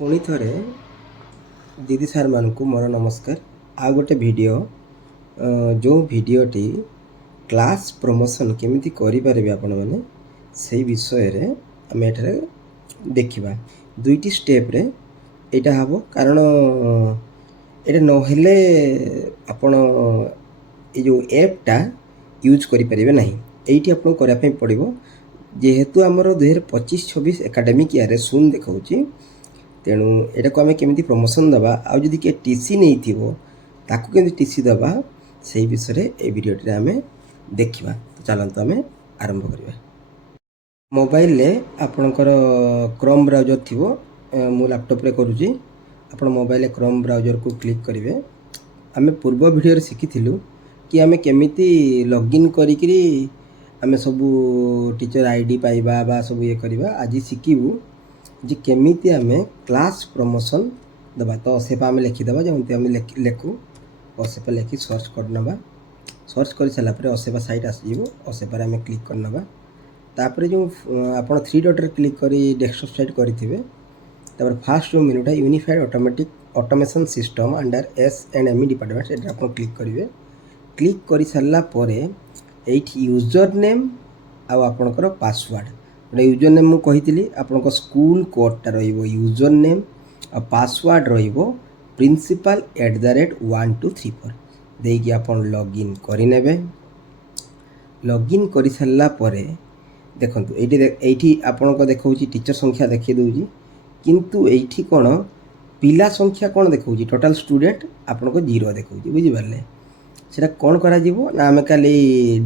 पुणी थरे दीदी सार मानकु मोर नमस्कार। आ गोटे वीडियो जो वीडियोटी क्लास प्रमोशन केमिति करि पारिबे आपण माने सेही विषय रे आमे एठारे देखिबा। दुईटी स्टेप रे एटा हबो कारण एटा नहेले आपण ए जो ऐप टा यूज करि पारिबे नाही। एइठी आपण करा पे पड़िबो जेहेतु हमर 2025-26 एकेडमिक ईयर रे सुन देखाउची तेणु एटा को आमे केमिति प्रमोशन दबा आ जदि के टीसी नहीं थिबो ताकू केमिति टीसी दबा सेही विषय रे ए वीडियो रे आमे देखिबा। तो चलंतु आमे आरंभ करिबा। मोबाइल ले आपनकर क्रोम ब्राउजर थिबो मु लैपटॉप रे करूची आपण मोबाइल क्रोम ब्राउजर को क्लिक करिवे। आमे पूर्व वीडियो रे सिखिथिलु कि आमे केमिति लॉगिन करी करी आमे सब टीचर आईडी पाइबा बा सब ये करबा। आज सिखिबु जे केमिति आमे क्लास प्रमोशन दबा। तो सेपा आमे लिखि दबा जेमति आमे लेखु ओसेपा लिखि सर्च कर नबा। सर्च कर साला परे ओसेपा साइट आस जीवो ओसेपा आमे क्लिक कर नबा। तापरे जो आपण 3 डॉट रे क्लिक करी डेस्कटॉप साइट करिथिबे तापर फर्स्ट जो मेनूटा unified automatic automation system under S and M department एटा आपण क्लिक करिवे। क्लिक करि साला परे एठी यूजर नेम आ आपनकर पासवर्ड गोटे यूजर नेम मुझे कही आप स्कूल कोडटा यूजर नेम और पासवर्ड प्रिंसिपल @1234 देकी आप लॉगिन करें। लॉगिन कर सारा देखु ये आपण को देखा टीचर संख्या देखी दूँ किंतु ये कौन पिला संख्या कौन देखा टोटाल स्टूडेंट आपन को 0 देखा बुझिपारे से कौन करा ना आम खाली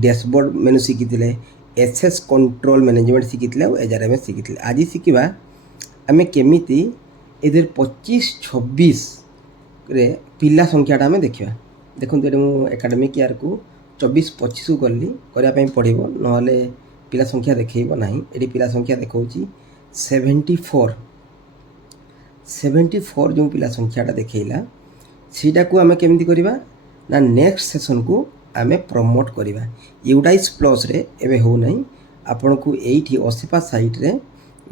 डैशबोर्ड मेनू शिखी एसएस कंट्रोल मैनेजमेंट शिखी और एजआरएमएस शिखी। आज शिखा आम केमिति इधर 25-26 रे पिला संख्याटा आम देखा। देखो ये मुझे एकेडमिक ईयर को 24-25 को गली करने पड़ो ना पिला संख्या देखो ना। ये पिला संख्या देखा 74 जो पिला संख्याटा देखला सीटा को आम केमिति करवा ना नेक्स्ट सेशन को आमे प्रमोट करिबा। यूडाइस प्लस रे एबे हो नहीं आपन को एठी ओसेपा साइट रे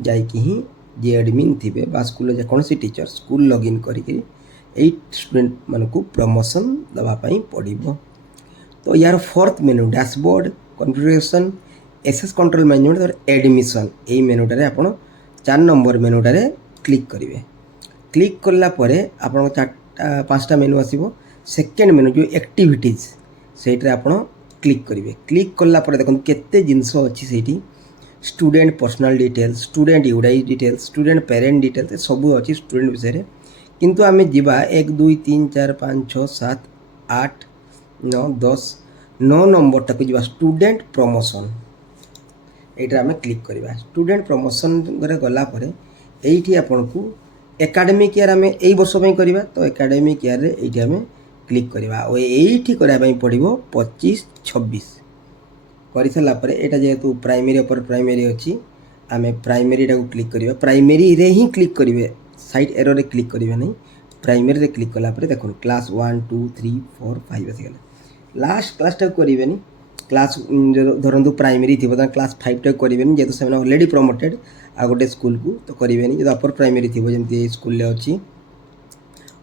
जाई कि ही जे एडमिन थिबे बा स्कूल जे कोनसी टीचर स्कूल लॉगिन करी के 8 स्टूडेंट मन को प्रमोशन दबा पई पड़िबो। तो यार फोर्थ मेनू dashboard configuration SS control management और एडमिशन ए मेनूटा रे आपन 4 नंबर मेनूटा रे क्लिक करिवे। क्लिक करला परे आपन 5टा मेनू आसीबो। सेकेंड मेनू जो एक्टिविटीज सेठ आप क्लिक करेंगे। क्लिक कला देखो केते जिनस अच्छी से student personal details student UDISE details student parent details सब अच्छी स्टूडेंट विषय किंतु आम जा 1 2 3 4 5 6 7 8 9 10 9 नंबर टाक जा स्टूडेंट प्रमोशन ये आम क्लिक करवा। स्टूडेंट प्रमोशन गलापर ये आपन को एकेडमिक ईयर आम यही वर्ष करवा। तो एकेडमिक ईयर ये आम क्लिक करवा और ये कराई पड़ो 25-26 कर सारापर यहाँ जेहेतु प्राइमरी अपर प्राइमरी अच्छी आम प्राइमरी टाक क्लिक करवा। प्राइमरी रे ही क्लिक करेंगे साइट एरर रे क्लिक करेंगे नहीं। प्राइमरी रे क्लिक कलापर देखो क्लास 1 2 3 4 5 आसीगला। लास्ट क्लास टाक करेंगे क्लास धरतु प्राइमरी थी क्लास 5 टाक करेंगे जेहेतु से ऑलरेडी प्रमोटेड आ गोटे स्कूल को तो करेंगे। जो अपर प्राइमरी थी जमी स्कूल अच्छी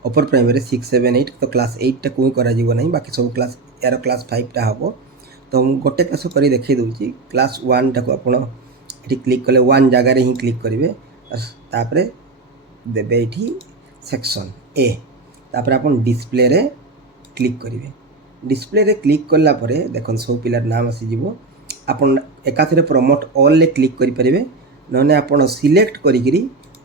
अपर प्राइमरी 6 7 8 तो क्लास 8 टा कोई करा जीवो नहीं बाकी सब क्लास यार क्लास 5 टा हबो। तो हम गोटे क्लास करी देखै दूची क्लास 1 टा को आपण एठी क्लिक कले 1 जगह रे ही क्लिक करिवे तापरे देबे एठी सेक्शन ए तापरे आपण डिस्प्ले रे क्लिक करिवे। डिस्प्ले रे क्लिक करला परे देखन सब पिलर नाम आसी जीवो। आपण एकाथरे प्रमोट ऑल ले क्लिक करि परिवे नने आपण सिलेक्ट करी करी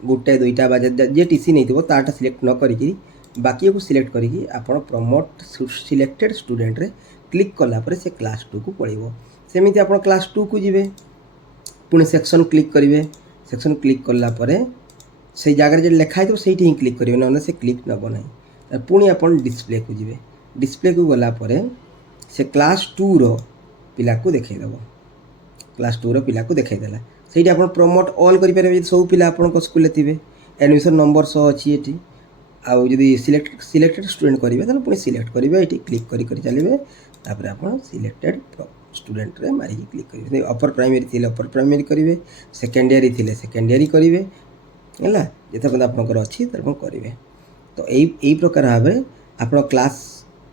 गोटे 2टा बा जे टीसी नहीं थो ताटा सिलेक्ट न करी बाकी को सिलेक्ट करी आपण प्रमोट सिलेक्टेड स्टूडेंट रे क्लिक कला पर से क्लास 2 को पड़ो। सेमिति आपण क्लास 2 को जीवे पुणी सेक्शन क्लिक करेंगे। सेक्शन क्लिक कला पर से जगह जो लिखाई थो से क्लिक करेंगे ना से क्लिक नब ना पुणी आपण डिस्प्ले को जीवे। डिस्प्ले को गला पर से क्लास 2 रो पिला को देखैदेव। क्लास 2 रो पिला को देखैदेला से आप प्रमोट ऑल करेंगे सब पिला आप स्कूल थे एडमिशन नंबर सह अच्छी ये आउ जब सिलेक्टेड स्टूडेंट करेंगे तो पुणी सिलेक्ट करेंगे ये क्लिक कर चलिए तापर आप सिलेक्टेड स्टूडेंट रे मारिकी क्लिक करेंगे। अपर प्राइमरी थी अपर प्राइमरी करेंगे सेकेंड ईयर थी सेकेंड ईयर करेंगे ହେଲା ଯେତେ ପର୍ଯ୍ୟନ୍ତ ଆପଣଙ୍କର ଅଛି ତାକୁ କରିବେ। ତ ଏଇ ପ୍ରକାର ଭାବରେ ଆପଣ କ୍ଲାସ୍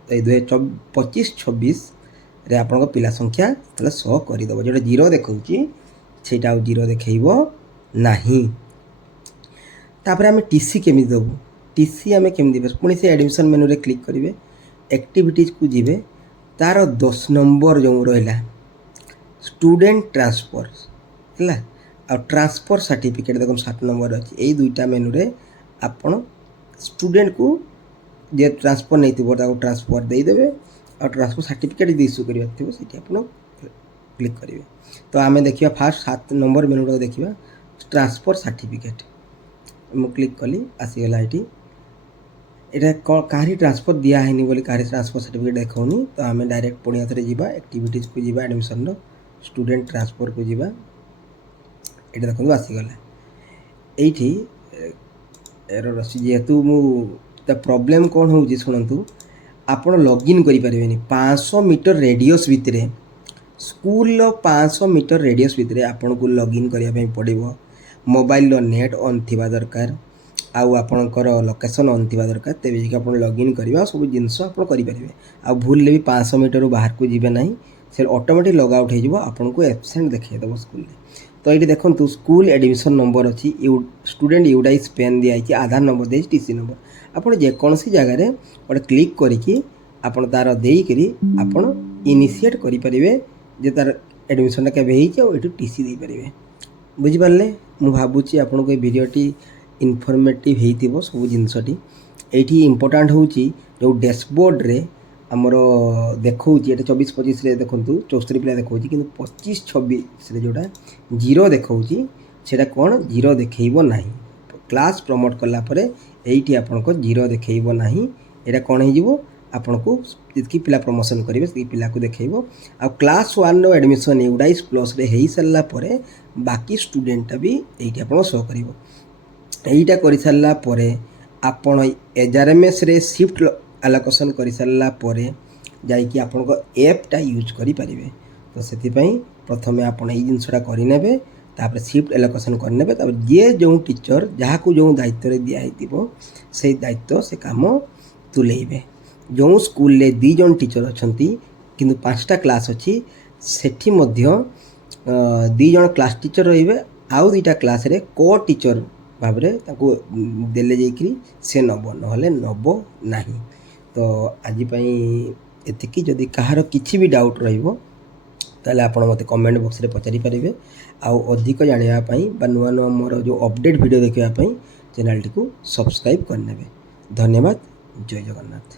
2025-26ରେ ଆପଣଙ୍କ ପିଲା ସଂଖ୍ୟା ତାହେଲେ ଶୋ କରିଦେବ। ଯେଉଁଟା 0 ଦେଖାଉଛି ସେଇଟା ଆଉ 0 ଦେଖେଇବ ନାହିଁ। ତାପରେ ଆମେ TC କେମିତି ଦେବୁ, TC ଆମେ କେମିତି ଦେବେ, ପୁଣି ସେ ଆଡ଼ମିସନ୍ ମେନୁରେ କ୍ଲିକ୍ କରିବେ, ଆକ୍ଟିଭିଟିଜ୍କୁ ଯିବେ, ତାର 10 ନମ୍ବର ଯେଉଁ ରହିଲା ଷ୍ଟୁଡେଣ୍ଟ ଟ୍ରାନ୍ସଫର୍ ହେଲା, ଆଉ ଟ୍ରାନ୍ସଫର୍ ସାର୍ଟିଫିକେଟ୍ ଦେଖନ୍ତୁ 7 ନମ୍ବର ଅଛି। ଏଇ ଦୁଇଟା ମେନୁରେ ଆପଣ ଷ୍ଟୁଡେଣ୍ଟକୁ ଯେ ଟ୍ରାନ୍ସଫର୍ ନେଇଥିବ ତାକୁ ଟ୍ରାନ୍ସଫର୍ ଦେଇଦେବେ, ଆଉ ଟ୍ରାନ୍ସଫର୍ ସାର୍ଟିଫିକେଟ୍ ଯଦି ଇସ୍ୟୁ କରିବାର ଥିବ ସେଇଠି ଆପଣ କ୍ଲିକ୍ କରିବେ। ତ ଆମେ ଦେଖିବା ଫାର୍ଷ୍ଟ 7 ନମ୍ବର ମେନୁଟାକୁ ଦେଖିବା, ଟ୍ରାନ୍ସଫର୍ ସାର୍ଟିଫିକେଟ୍। ମୁଁ କ୍ଲିକ୍ କଲି, ଆସିଗଲା ଏଠି। এটা କାହାରି ଟ୍ରାନ୍ସଫର୍ ଦିଆହେଇନି ବୋଲି କାହାରି ଟ୍ରାନ୍ସଫର୍ ସାର୍ଟିଫିକେଟ୍ ଦେଖାଉନି। ତ ଆମେ ଡାଇରେକ୍ଟ ପୁଣି ଥରେ ଯିବା ଆକ୍ଟିଭିଟିଜ୍କୁ ଯିବା, ଆଡ଼ମିସନ୍ର ଷ୍ଟୁଡେଣ୍ଟ ଟ୍ରାନ୍ସଫର୍କୁ ଯିବା। ଏଇଟା ଦେଖନ୍ତୁ ଆସିଗଲା। ଏଇଠି ଏରର୍ ଅଛି, ଯେହେତୁ ମୁଁ ତା ପ୍ରୋବ୍ଲେମ୍ କ'ଣ ହେଉଛି ଶୁଣନ୍ତୁ, ଆପଣ ଲଗ୍ଇନ୍ କରିପାରିବେନି 500 ମିଟର ରେଡ଼ିୟସ୍ ଭିତରେ, ସ୍କୁଲର 500 ମିଟର ରେଡ଼ିୟସ୍ ଭିତରେ ଆପଣଙ୍କୁ ଲଗ୍ଇନ୍ କରିବା ପାଇଁ ପଡ଼ିବ। ମୋବାଇଲର ନେଟ୍ ଅନ୍ ଥିବା ଦରକାର, ଆଉ ଆପଣଙ୍କର ଲୋକେସନ୍ ଅନ୍ ଥିବା ଦରକାର, ତେବେ ଯାଇକି ଆପଣ ଲଗ୍ଇନ୍ କରିବା ସବୁ ଜିନିଷ ଆପଣ କରିପାରିବେ। ଆଉ ଭୁଲରେ ବି 500 ମିଟରରୁ ବାହାରକୁ ଯିବେ ନାହିଁ, ସେ ଅଟୋମେଟିକ୍ ଲଗ୍ ଆଉଟ୍ ହେଇଯିବ, ଆପଣଙ୍କୁ ଆବସେଣ୍ଟ ଦେଖାଇଦେବ ସ୍କୁଲରେ। ତ ଏଇଠି ଦେଖନ୍ତୁ ସ୍କୁଲ ଆଡ଼ମିସନ୍ ନମ୍ବର ଅଛି, ଷ୍ଟୁଡେଣ୍ଟ ୟୁଡାଇସ୍ ପେନ୍ ଦିଆହେଇଛି, ଆଧାର ନମ୍ବର ଦେଇଛି, TC ନମ୍ବର। ଆପଣ ଯେକୌଣସି ଜାଗାରେ ଗୋଟେ କ୍ଲିକ୍ କରିକି ଆପଣ ତାର ଦେଇକରି ଆପଣ ଇନିସିଏଟ୍ କରିପାରିବେ ଯେ ତାର ଆଡ଼ମିସନ୍ଟା କେବେ ହେଇଛି, ଆଉ ଏଠୁ TC ଦେଇପାରିବେ। ବୁଝିପାରିଲେ? ମୁଁ ଭାବୁଛି ଆପଣଙ୍କୁ ଏ ଭିଡ଼ିଓଟି ଇନଫର୍ମେଟିଭ୍ ହେଇଥିବ ସବୁ ଜିନିଷଟି। ଏଇଠି ଇମ୍ପୋର୍ଟାଣ୍ଟ ହେଉଛି ଯେଉଁ ଡ୍ୟାସବୋର୍ଡ଼ରେ ଆମର ଦେଖାଉଛି, ଏଇଟା 24-25ରେ ଦେଖନ୍ତୁ 74 ପିଲା ଦେଖାଉଛି, କିନ୍ତୁ 25-26ରେ ଯେଉଁଟା 0 ଦେଖାଉଛି ସେଇଟା କ'ଣ 0 ଦେଖେଇବ ନାହିଁ। କ୍ଲାସ୍ ପ୍ରମୋଟ୍ କଲା ପରେ ଏଇଠି ଆପଣଙ୍କ 0 ଦେଖେଇବ ନାହିଁ। ଏଇଟା କ'ଣ ହେଇଯିବ, ଆପଣଙ୍କୁ ଯେତିକି ପିଲା ପ୍ରମୋସନ୍ କରିବେ ସେତିକି ପିଲାକୁ ଦେଖେଇବ। ଆଉ କ୍ଲାସ୍ 1ର ଆଡ଼ମିସନ୍ ୟୁଡାଇସ୍ ପ୍ଲସ୍ରେ ହେଇସାରିଲା ପରେ ବାକି ଷ୍ଟୁଡେଣ୍ଟଟା ବି ଏଇଠି ଆପଣ ଶୋ କରିବ। এইটা କରିସାରିଲା ପରେ ଆପଣ HRMSରେ ସିଫ୍ଟ ଆଲୋକେସନ୍ କରିସାରିଲା ପରେ ଯାଇକି ଆପଣଙ୍କ ଏପ୍ଟା ୟୁଜ୍ କରିପାରିବେ। ତ ସେଥିପାଇଁ ପ୍ରଥମେ ଆପଣ ଏଇ ଜିନିଷଟା କରିନେବେ, ତାପରେ ସିଫ୍ଟ ଆଲୋକେସନ୍ କରିନେବେ, ତାପରେ ଯିଏ ଯେଉଁ ଟିଚର୍ ଯାହାକୁ ଯେଉଁ ଦାୟିତ୍ୱରେ ଦିଆହେଇଥିବ ସେଇ ଦାୟିତ୍ୱ ସେ କାମ ତୁଲେଇବେ। ଯେଉଁ ସ୍କୁଲରେ 2 ଜଣ ଟିଚର୍ ଅଛନ୍ତି କିନ୍ତୁ 5ଟା କ୍ଲାସ୍ ଅଛି, ସେଠି ମଧ୍ୟ 2 ଜଣ କ୍ଲାସ୍ ଟିଚର୍ ରହିବେ, ଆଉ 2ଟା କ୍ଲାସ୍ରେ କୋ ଟିଚର୍ ଭାବରେ ତାକୁ ଦେଲେ ଯାଇକରି ସେ ନେବ, ନହେଲେ ନେବ ନାହିଁ। ତ ଆଜି ପାଇଁ ଏତିକି। ଯଦି କାହାର କିଛି ବି ଡାଉଟ୍ ରହିବ ତାହେଲେ ଆପଣ ମୋତେ କମେଣ୍ଟ ବକ୍ସରେ ପଚାରିପାରିବେ। ଆଉ ଅଧିକ ଜାଣିବା ପାଇଁ ବା ନୂଆ ନୂଆ ମୋର ଯେଉଁ ଅପଡ଼େଟ୍ ଭିଡ଼ିଓ ଦେଖିବା ପାଇଁ ଚ୍ୟାନେଲଟିକୁ ସବସ୍କ୍ରାଇବ୍ କରିନେବେ। ଧନ୍ୟବାଦ। ଜୟ ଜଗନ୍ନାଥ।